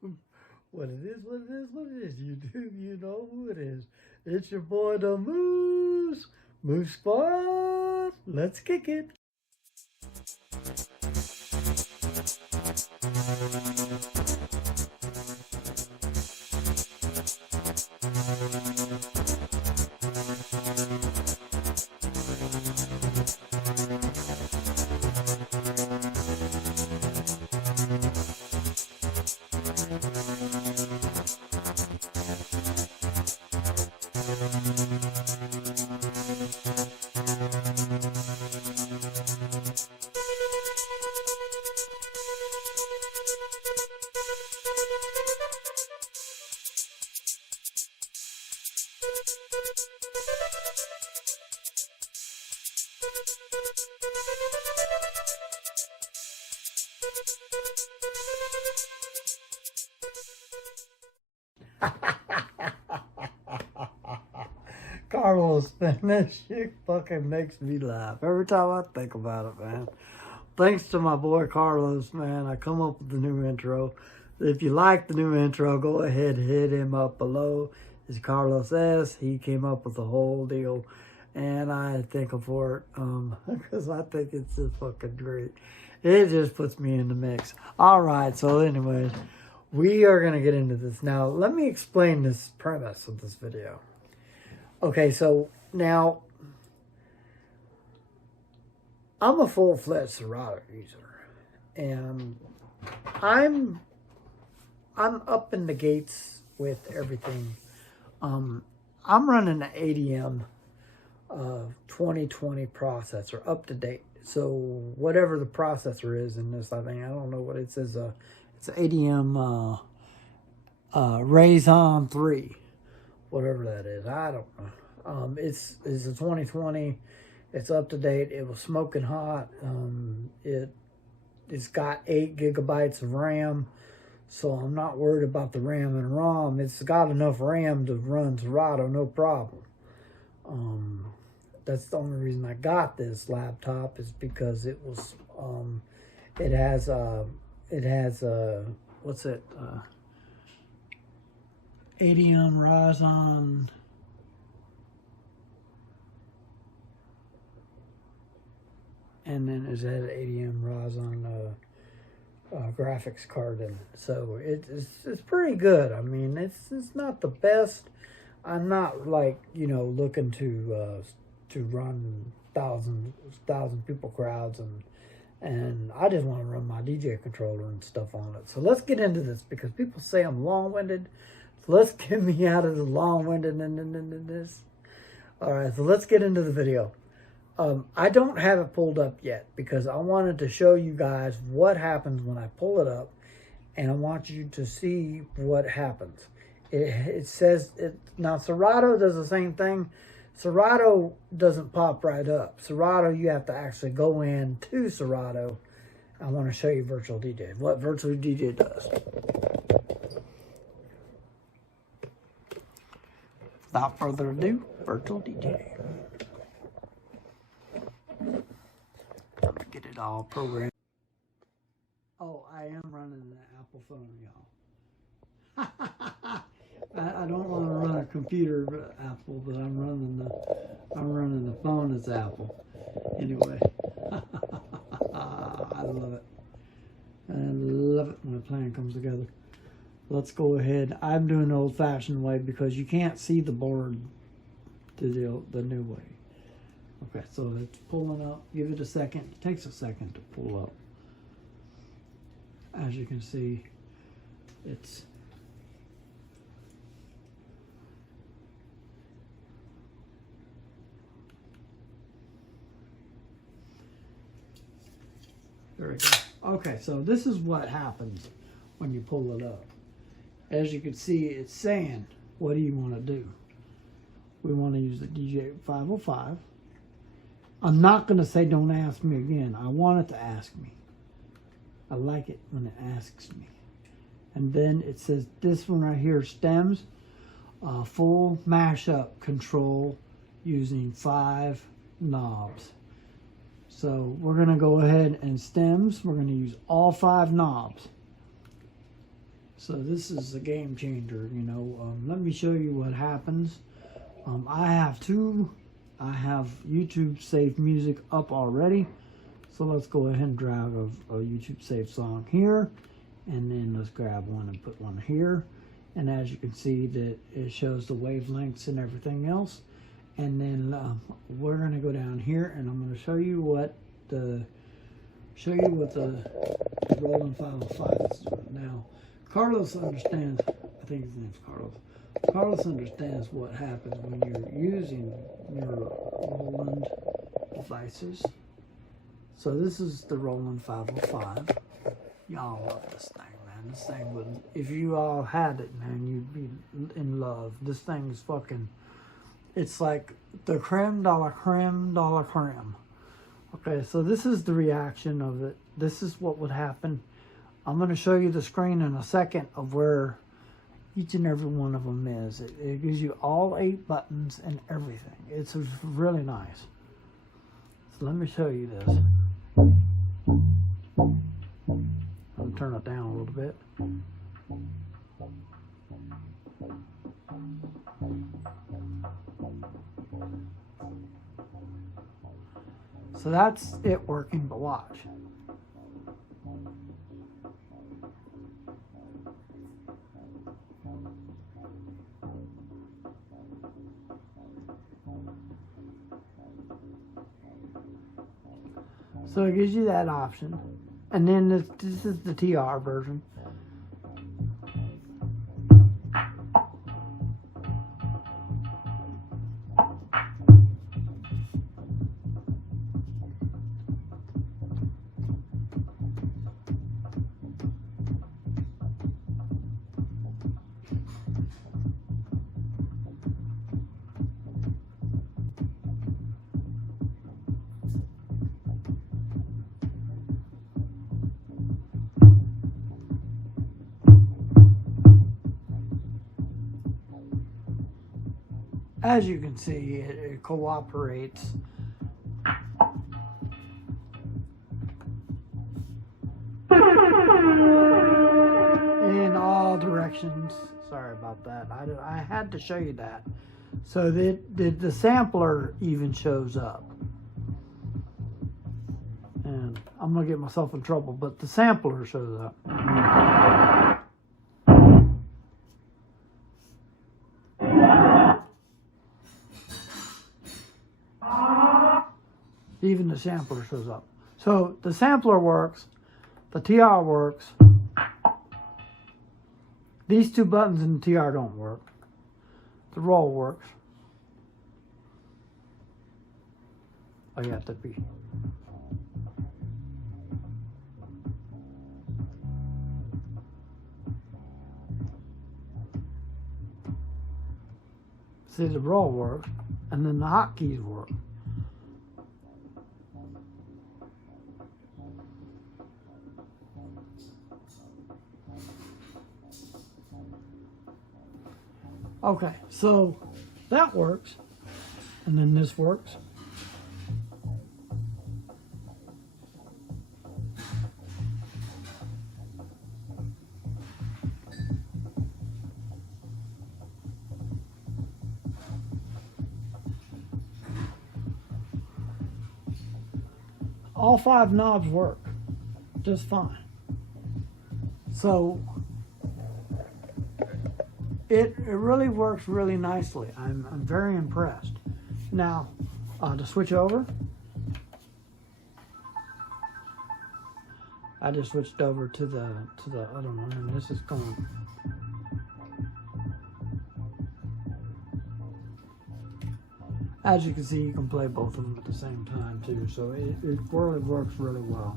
What it is, what it is, what it is. YouTube, you know who it is. It's your boy, the Moose. Moose Squad. Let's kick it. Carlos, man, that shit fucking makes me laugh every time I think about it, man. Thanks to my boy Carlos, man, I come up with the new intro. If you like the new intro, go ahead and hit him up below. It's Carlos S. He came up with the whole deal, and I thank him for it because I think it's just fucking great. It just puts me in the mix. All right, so anyways, we are going to get into this. Now, let me explain this premise of this video. Okay, so now I'm a full-fledged SERATO user, and I'm up in the gates with everything. I'm running an ADM 2020 processor, up to date. So whatever the processor is in this, I don't know what it says. It's ADM Ryzen 3. Whatever that is, I don't know. It's a 2020. It's up to date. It was smoking hot. It's got 8 gigabytes of RAM, so I'm not worried about the RAM and ROM. It's got enough RAM to run SERATO, no problem. That's the only reason I got this laptop is because it was. It has what's it? ADM Ryzen and then it had ADM Ryzen graphics card in it, so it's pretty good. I mean, it's not the best. I'm not like, you know, looking to run thousand people crowds, and I just want to run my DJ controller and stuff on it. So let's get into this because people say I'm long-winded. Let's get me out of the long-windedness. All right, so let's get into the video. I don't have it pulled up yet because I wanted to show you guys what happens when I pull it up, and I want you to see what happens. It says, now SERATO does the same thing. SERATO doesn't pop right up. SERATO, you have to actually go in to SERATO. I want to show you Virtual DJ, what Virtual DJ does. Without further ado, Virtual DJ. Let me get it all programmed. Oh, I am running an Apple phone, y'all. I don't want to run a computer Apple, but I'm running the phone as Apple. Anyway, I love it. I love it when a plan comes together. Let's go ahead. I'm doing the old-fashioned way because you can't see the board the new way. Okay, so it's pulling up. Give it a second. It takes a second to pull up. As you can see, it's there we go. Okay, so this is what happens when you pull it up. As you can see, it's saying, what do you want to do? We want to use the DJ505. I'm not going to say don't ask me again. I want it to ask me. I like it when it asks me. And then it says this one right here, stems, full mashup control using 5 knobs. So we're going to go ahead and stems. We're going to use all 5 knobs. So this is a game changer, you know. Let me show you what happens. I have YouTube saved music up already. So let's go ahead and drag a YouTube saved song here. And then let's grab one and put one here. And as you can see, that it shows the wavelengths and everything else. And then we're going to go down here, and I'm going to show you what the Roland 505 is doing. Now, Carlos understands. I think his name's Carlos. Carlos understands what happens when you're using your Roland devices. So this is the Roland 505. Y'all love this thing, man. This thing would, if you all had it, man, you'd be in love. This thing is fucking, it's like the creme de la creme de la creme. Okay, so this is the reaction of it. This is what would happen. I'm going to show you the screen in a second of where each and every one of them is. It gives you all 8 buttons and everything. It's really nice. So let me show you this. I'll turn it down a little bit. So that's it working, but watch. So it gives you that option. And then this is the TR version. As you can see, it cooperates. In all directions. Sorry about that. I had to show you that. So the sampler even shows up. And I'm going to get myself in trouble, but the sampler shows up. Even the sampler shows up. So the sampler works, the TR works. These 2 buttons in the TR don't work. The roll works. Oh, you have to be. See, the roll works, and then the hotkeys work. Okay, so that works, and then this works. All 5 knobs work just fine. So it really works really nicely. I'm very impressed. Now, to switch over, I just switched over to the other one, and this is going. As you can see, you can play both of them at the same time too, so it really works really well.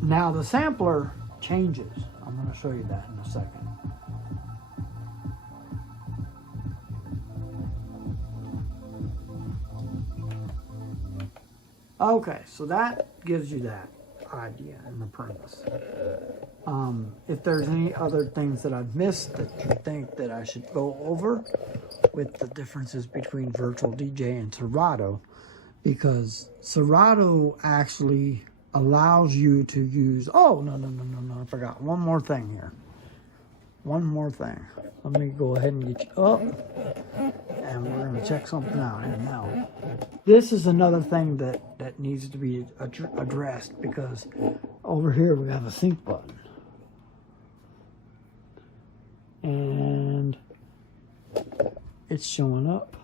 Now the sampler changes. I'm going to show you that in a second. Okay, so that gives you that idea and the premise. If there's any other things that I've missed that you think that I should go over with the differences between Virtual DJ and SERATO, because SERATO actually allows you to use, oh, no, I forgot. One more thing here. One more thing. Let me go ahead and get you up. And we're going to check something out here now. This is another thing that needs to be addressed, because over here we have a sync button. And it's showing up.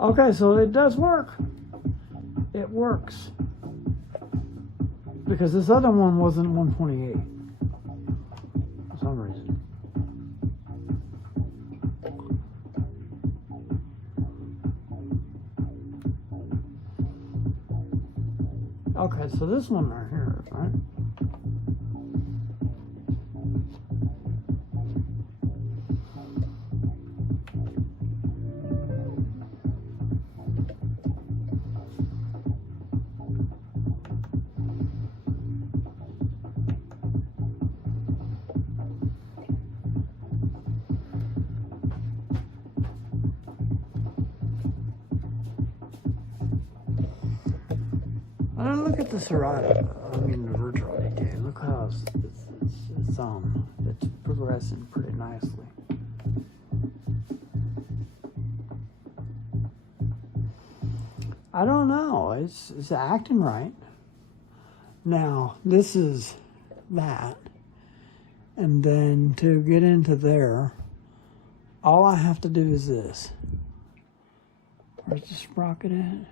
Okay, so it does work. It works. Because this other one wasn't 128 for some reason. Okay, so this one right here is, right? Look at the SERATO, I mean the virtual DJ. Look how it's progressing pretty nicely. I don't know, it's acting right. Now, this is that. And then to get into there, all I have to do is this. Where's the sprocket at?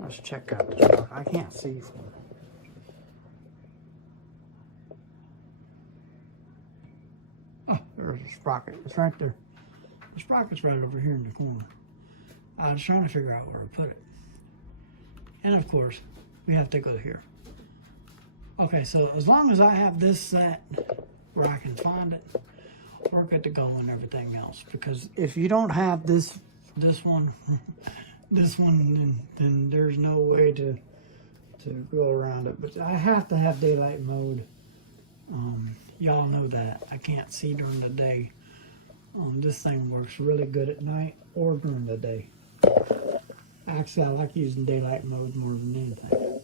Let's check out the sprocket. I can't see from it. Oh, there's a sprocket. It's right there. The sprocket's right over here in the corner. I was trying to figure out where to put it. And of course, we have to go here. Okay, so as long as I have this set where I can find it, we're good to go and everything else. Because if you don't have this one, then there's no way to go around it. But I have to have daylight mode. Y'all know that. I can't see during the day. This thing works really good at night or during the day. Actually, I like using daylight mode more than anything.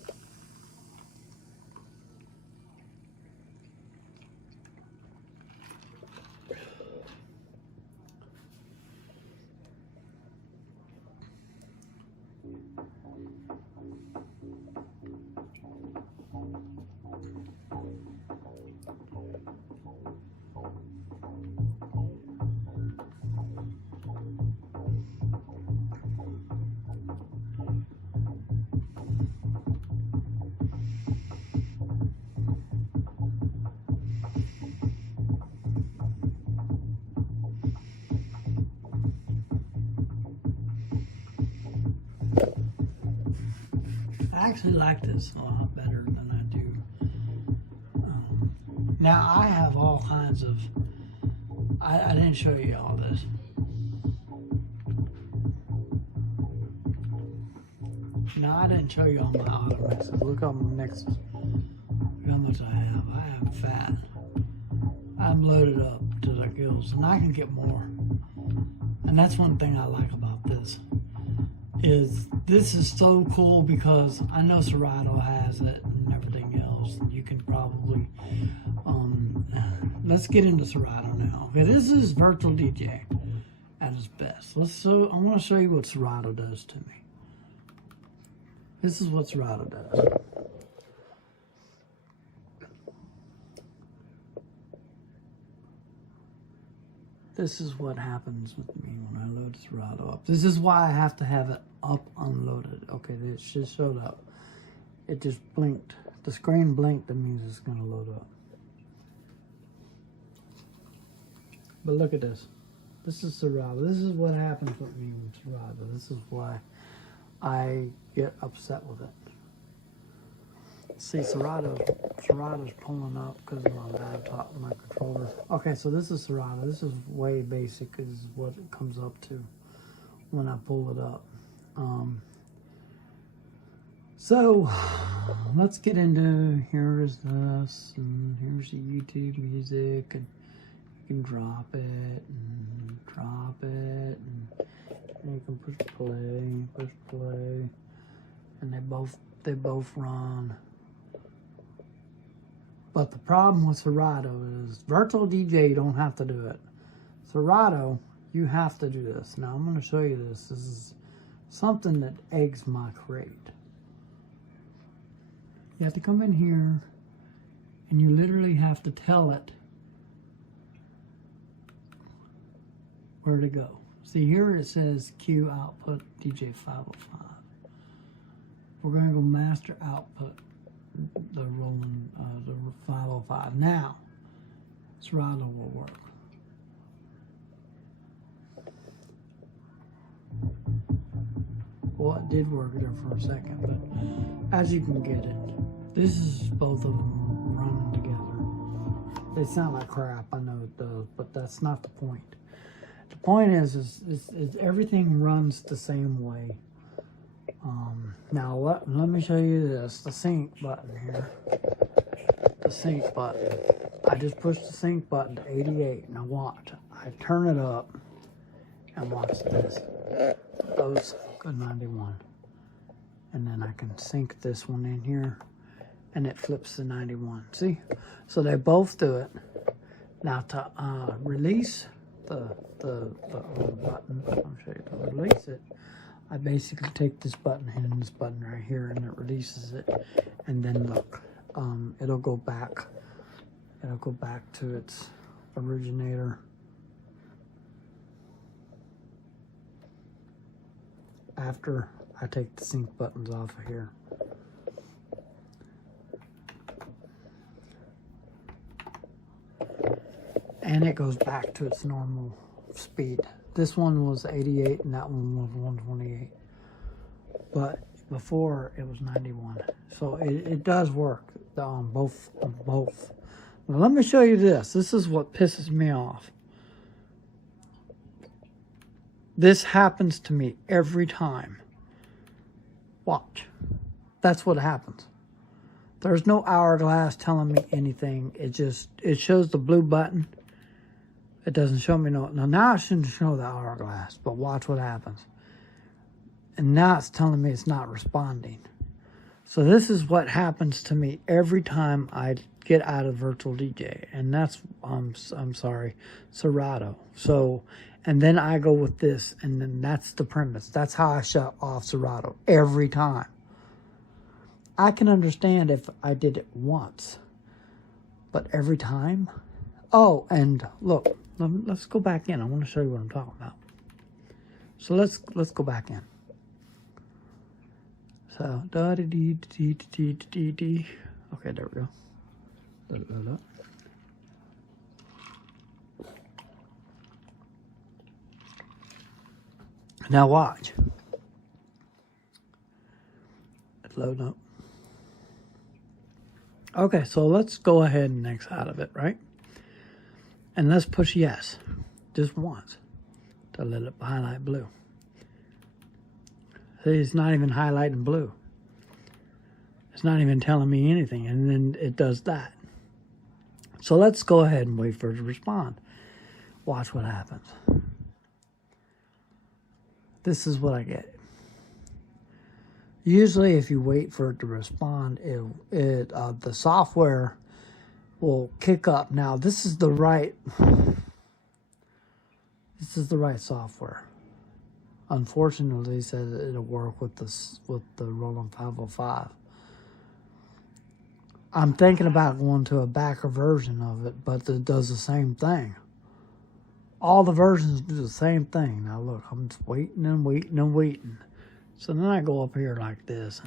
I actually like this a lot better than I do. Now I have all kinds of, I didn't show you all this. Now I didn't show you all my auto mixes. Look how much I have. I am fat. I'm loaded up to the gills, and I can get more. And that's one thing I like about this. This is so cool because I know SERATO has it and everything else. You can probably, let's get into SERATO now. Okay, this is virtual DJ at its best. I want to show you what SERATO does to me. This is what SERATO does. This is what happens with me when I load SERATO up. This is why I have to have it up unloaded. Okay, it just showed up. It just blinked. The screen blinked, that means it's gonna load up. But look at this. This is SERATO. This is what happens with me with SERATO. This is why I get upset with it. See, SERATO's pulling up because of my laptop, my controller. Okay, so this is SERATO. This is way basic. This is what it comes up to when I pull it up. So let's get into, here's this, and here's the YouTube music, and you can drop it, and you can push play, and they both run. But the problem with SERATO is virtual DJ, you don't have to do it. SERATO, you have to do this. Now I'm going to show you this. This is something that eggs my crate. You have to come in here and you literally have to tell it where to go. See, here it says Q output DJ 505. We're going to go master output the ROLAND, the 505. Now, SERATO will work. Well, it did work there for a second, but as you can get it, this is both of them running together. They sound like crap, I know it does, but that's not the point. The point is everything runs the same way. Now let me show you this, the sync button here. The sync button. I just pushed the sync button to 88. Now watch. I turn it up and watch this. It goes to 91. And then I can sync this one in here and it flips to 91. See? So they both do it. Now to release the button, I'll show you to release it. I basically take this button and this button right here and it releases it, and then look, it'll go back to its originator after I take the sync buttons off of here. And it goes back to its normal speed. This one was 88 and that one was 128. But before it was 91. So it does work on both. Now let me show you this. This is what pisses me off. This happens to me every time. Watch. That's what happens. There's no hourglass telling me anything. It shows the blue button. It doesn't show me no. Now it shouldn't show the hourglass, but watch what happens. And now it's telling me it's not responding. So this is what happens to me every time I get out of virtual DJ, and that's I'm sorry, SERATO. So, and then I go with this, and then that's the premise. That's how I shut off SERATO every time. I can understand if I did it once, but every time. Oh, and look. Let's go back in. I want to show you what I'm talking about. So let's go back in. So da-dee-dee-dee-dee-dee-dee. Okay, there we go. Now watch. It's loading up. Okay, so let's go ahead and X out of it, right? And let's push yes, just once, to let it highlight blue. See, it's not even highlighting blue. It's not even telling me anything, and then it does that. So let's go ahead and wait for it to respond. Watch what happens. This is what I get. Usually if you wait for it to respond, the software will kick up. Now this is the right This is the right software. Unfortunately, he said it'll work with the Roland 505. I'm thinking about going to a backer version of it, but it does the same thing. All the versions do the same thing. Now look, I'm just waiting and waiting and waiting. So then I go up here like this,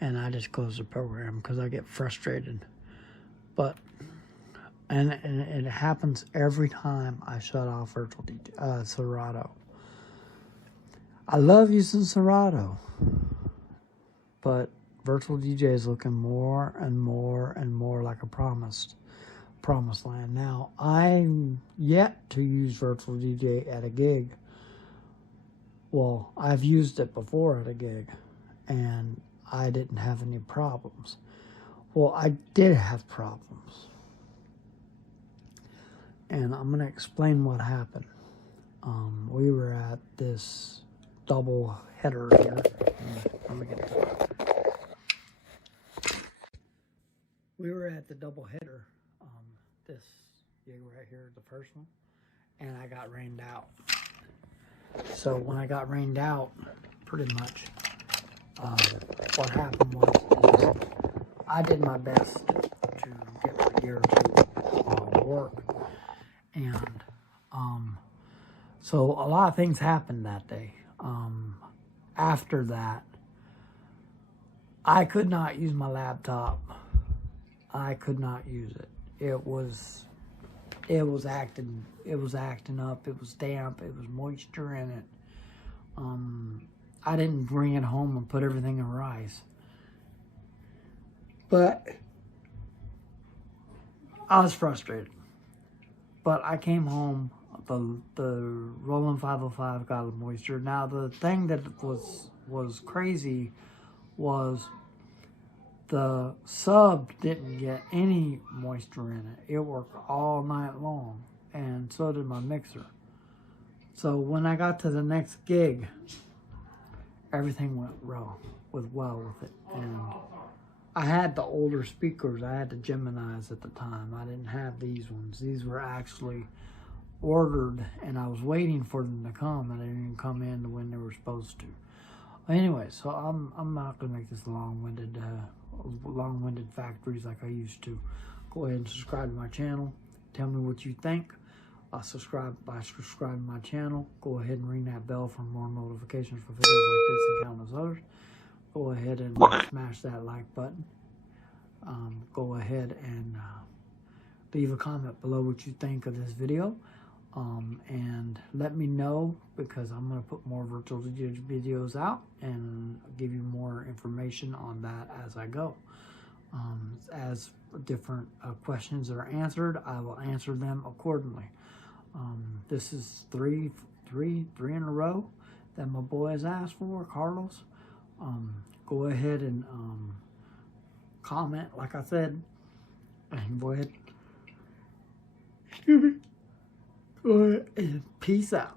and I just close the program because I get frustrated. But and it happens every time I shut off virtual SERATO. I love using SERATO, but virtual DJ is looking more and more and more like a promised land. Now, I'm yet to use virtual DJ at a gig. Well, I've used it before at a gig, and I didn't have any problems. Well, I did have problems. And I'm going to explain what happened. We were at this double header here. Let me get it. We were at the double header, this gig right here, the first one, and I got rained out. So when I got rained out, pretty much, what happened was I did my best to get my gear to work, and so a lot of things happened that day. After that, I could not use my laptop. I could not use it. It was acting up. It was damp. It was moisture in it. I didn't bring it home and put everything in rice. But I was frustrated. But I came home. The Roland 505 got the moisture. Now the thing that was crazy was the sub didn't get any moisture in it. It worked all night long, and so did my mixer. So when I got to the next gig, everything went well with it. And I had the older speakers. I had the GEMINIs at the time. I didn't have these ones. These were actually ordered, and I was waiting for them to come, and they didn't come in when they were supposed to. Anyway, so I'm not gonna make this long-winded factories like I used to. Go ahead and subscribe to my channel. Tell me what you think. Subscribe to my channel. Go ahead and ring that bell for more notifications for videos like this and countless others. Go ahead and smash that like button. Go ahead and leave a comment below what you think of this video. And let me know, because I'm going to put more virtual DJ videos out and give you more information on that as I go. As different questions are answered, I will answer them accordingly. This is three in a row that my boy has asked for, Carlos. Go ahead and comment, like I said, and go ahead. Excuse me. Go ahead and peace out.